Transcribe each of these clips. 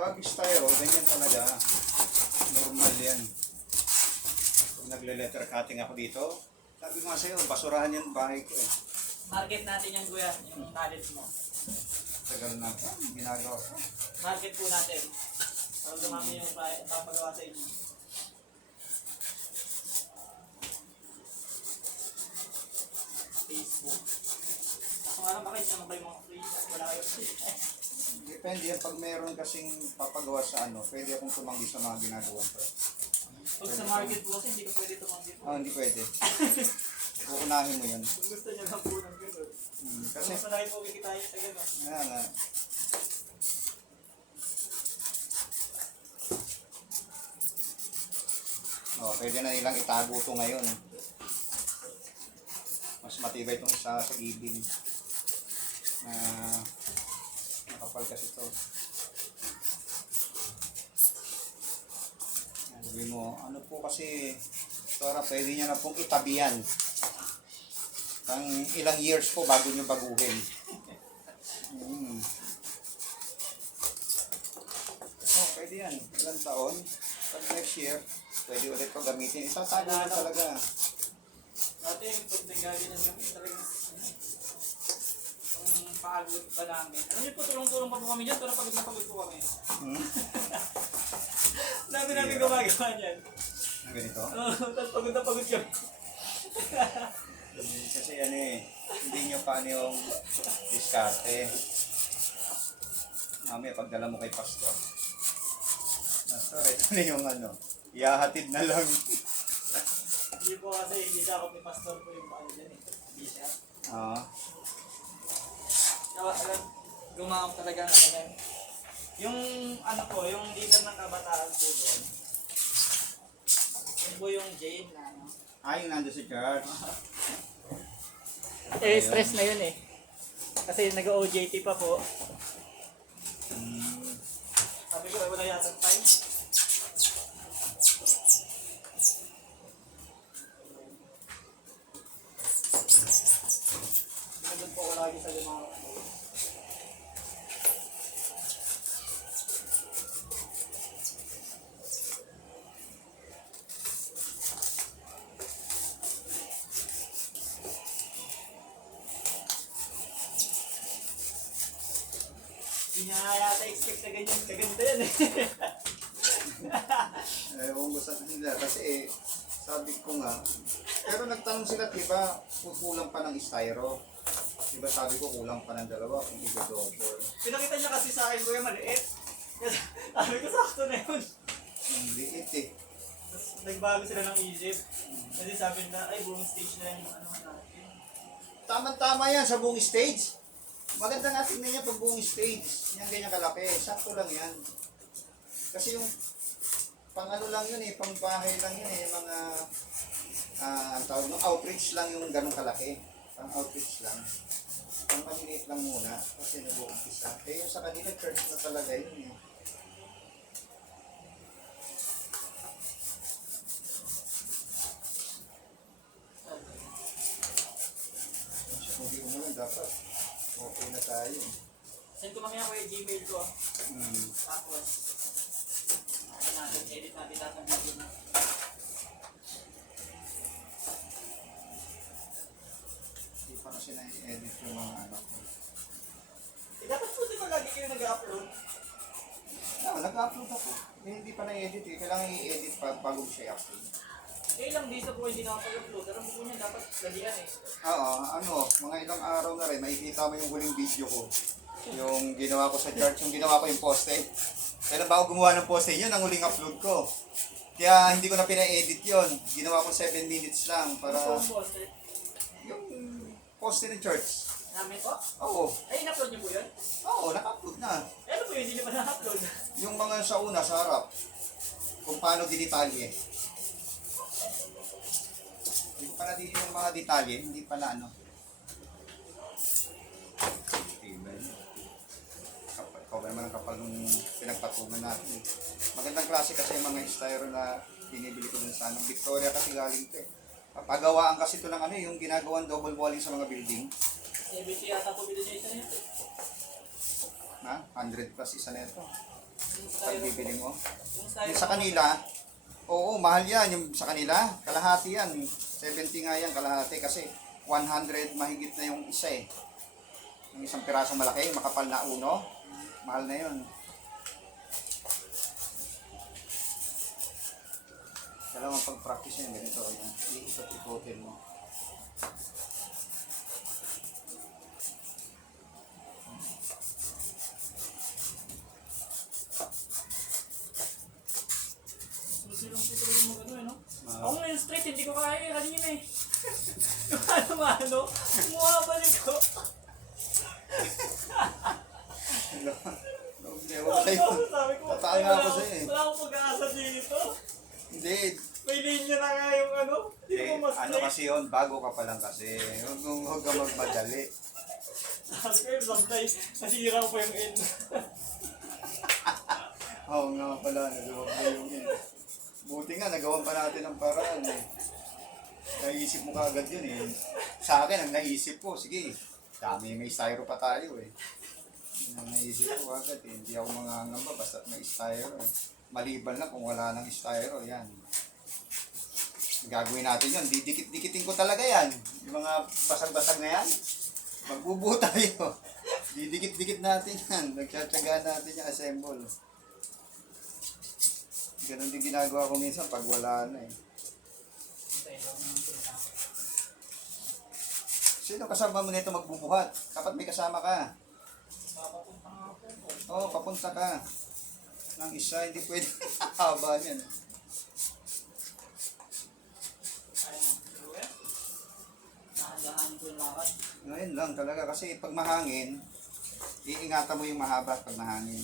Pag styro, ganyan talaga. Normal yan. Pag nagle-letter cutting ako dito, sabi ko nga sa'yo, basurahan yung bahay ko eh. Market natin yung kuya, yung talent mo. Tagal na ginagawa ko. Market po natin. Para dumami yung papagawa sa inyo. Facebook. Ako nga lang, bakit naman ba yung mga free? Wala kayo free. Depende yan. Pag meron kasing papagawa sa ano, pwede akong tumanggi sa mga ginagawa ko. Pag sa market po kasi hindi ka pwede tumanggi po. Hindi pwede. Uunahin mo yun. Kung gusto niya lang po ng gano'n. Kasi, Mas malaki po kikitain sa gano'n. nga nga. Pwede na nilang itago ito ngayon. Mas matibay itong isa sa gibing. Nakapal kasi ito. Sabi mo, ano po kasi, Tora, pwede niya na pong itabihan. Pang ilang years po bago nyo baguhin. Pwede yan. Ilang taon. Pag next year, pwede ulit ko gamitin. Itatago na talaga. Dati, pag nagagawin kami talagang yung pagod pa namin. Alam niyo po, tulong-tulong pa po kami dyan, pero pagod na pagod po kami. Dami namin gumagawa niyan. Na ganito? Oo, tapos pagod na pagod kami. Kasi ano hindi nyo paano yung diskarte. Mamaya pagdala mo kay Pastor. Pastor, ito na yung ano, ihahatid na lang. Hindi po kasi hindi siya ako ni Pastor po yung ano dyan eh. Hindi siya. Kaya gumamap talaga ng ano. Yung ano po, yung leader ng kabataan po doon. Yun po yung Jane na ano. Yung nandun sa church. Stress na yun eh. Kasi nag-OJT pa po. Sabi ko, wala yata time. Nandun po ako lagi sa limang. Hindi nga yata expect na ganyan, kaganda yan eh. Kung gusto nila, kasi sabi ko nga, pero nagtanong sila, diba, kulang pa ng styro. Diba sabi ko, kulang pa ng dalawa, kung i-double. Pinakita niya kasi sa akin ko yung maliit. Sabi ko, sakto na yun. Liit eh. Tapos nagbago sila ng isip. Kasi sabi na, ay buong stage na yung ano natin. Tama-tama yan sa buong stage. Maganda nga tingnan niya pag buong stage. Yan ganyan kalaki. Sakto lang yan. Kasi yung pang ano lang yun eh, pang bahay lang yun eh, mga ang tawag mo, outreach lang yung ganong kalaki. Pang outreach lang. Pang maliliit lang muna kasi nag-uumpisa. Yung sa kanila church na talaga yun eh. Kung di umulan dapat okay na tayo. Send ko mamaya ko yung Gmail ko. Tapos, ano natin, edit natin lahat ng video na. Hindi pa kasi na-edit yung mga anak ko. Dapat po di ba lagi kayo nag-upload? Nag-upload ako. Hindi pa na-edit eh. Kailangan i-edit bago siya i-upload. Ilang days na po hindi nakapag-upload. Pero po niya dapat lalian eh. Mga ilang araw na rin, makikita mo yung huling video ko. Yung ginawa ko sa church, yung ginawa ko yung poste. Kailan ba ako gumawa ng poste? Yun ang huling upload ko. Kaya hindi ko na pina-edit yun. Ginawa ko 7 minutes lang para... Ano po post eh? Yung poste ng church. Namin po? Oo. Ay, in-upload niyo po yun? Oo, naka-upload na. Eh, ano po yun? Hindi niyo pa na-upload? Yung mga sa una, sa harap. Kung paano dinitalye. Hindi ko pa na-delete yung mga detalye, hindi pa na ano. Kapal naman ang kapal nung pinagpatungan natin. Magandang klase kasi yung mga styro na binibili ko dun sa anong Victoria kasi galing ito eh. Papagawaan kasi ito ng ano yung ginagawang double walling sa mga building. 70 yata po binigay sa nito. Na? 100 plus isa na ito. Pag bibili mo. Yung Yung sa kanila, oo, mahal yan. Yung sa kanila, kalahati yan. 70 nga yan, kalahati. Kasi 100 mahigit na yung isa eh. Yung isang pirasong malaki, makapal na uno. Mahal na yun. Dalawang pag-practice yan, ganito. Yan. Iikot-ikotin mo. Susilong-susilong mo gano'n, no? Ako ngayon straight, hindi ko kaya kanina eh. Yung ano, bumabalik ko. Sabi Sabi ko, Tataan nga ako sa'yo eh. wala akong pag-aasa dito. Hindi. May linya na nga yung ano. Hindi ko mas Ano kasi yun, bago ka pa lang kasi. Huwag ka magmadali. Sabi ko yung someday, nasira ko pa yung end. Oo nga pala, nagawa ko yung yun. Buti nga, nagawan pa natin ang paraan eh. Naisip mo kaagad yun eh. Sa akin, ang naisip ko, sige, dami may styro pa tayo eh. Ang naisip ko agad eh, hindi ako mangangamba basta't may styro eh. Maliban lang kung wala nang styro, yan. Gagawin natin yun, didikit-dikitin ko talaga yan. Yung mga basag-basag na yan, magbubuo tayo. Didikit-dikit natin yan, nagtsatsagaan natin yung assemble. Ganun din ginagawa ko minsan pag wala na eh. Sino kasama mo nito magbubuhat? Dapat may kasama ka. Oo, papunta ka. Nang isa, hindi pwede. Haba niyan. Dahan-dahan ko yung lakad. Ngayon lang talaga kasi pag mahangin, iingatan mo yung mahaba pag mahangin.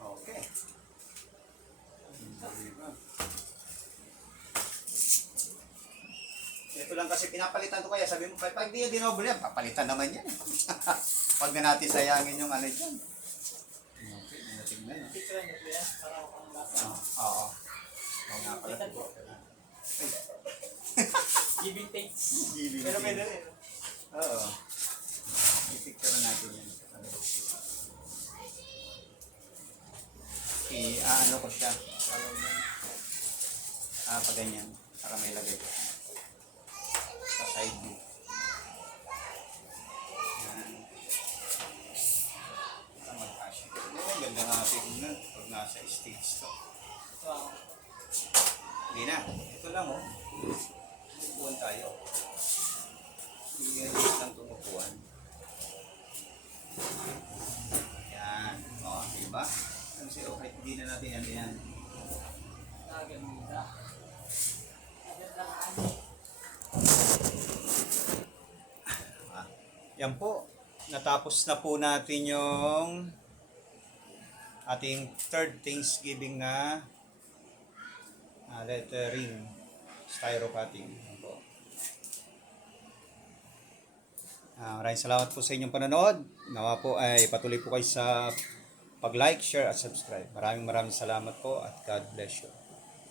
Okay. Ito lang kasi pinapalitan ko kaya sabi mo, pag di yung dinoble yan, papalitan naman yan. Pag na natin sayangin yung ano dyan. Okay, natignan yan. Picture niyo po yan, para ako ang lasa. Oo. Oo nga pala. Tingnan po. Ay, Giving takes. giving Pero thing. pwede rin. Oo. I-picture natin yan. I-ano ko siya. Pa ganyan. Para may lagay ko. Sa side view. Yan. Para mag-cash. Ang ganda nga tignan pag nasa stage to. Wow. Hindi na. Ito lang oh. Upuan tayo. Bigyan lang tumupuan. Yan. O, diba? Kasi okay, hindi na natin yan. Naganda. Yan po. Natapos na po natin yung ating third Thanksgiving na lettering styro cutting. Yan po. Maraming salamat po sa inyong panonood. Nawa po ay patuloy po kayo sa pag-like, share at subscribe. Maraming salamat po at God bless you.